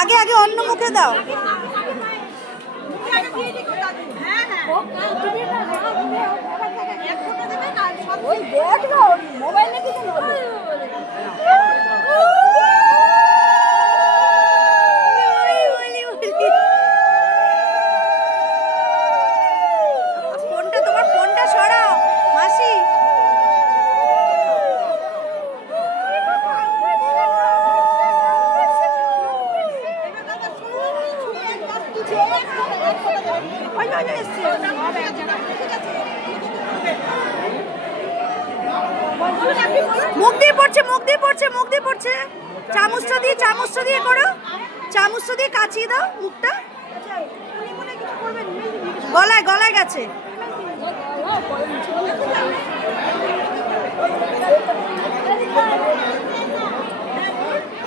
আগে আগে অন্য মুখে দাও। ফোনটা তোমার ফোনটা সরাও মাসি। মুখ দিয়ে পড়ছে, মুখ দিয়ে পড়ছে, মুখ দিয়ে পড়ছে। চামচটা দিয়ে করো, চামচটা দিয়ে কাচিয়ে দাও মুখটা। গলায় গলায় গেছে।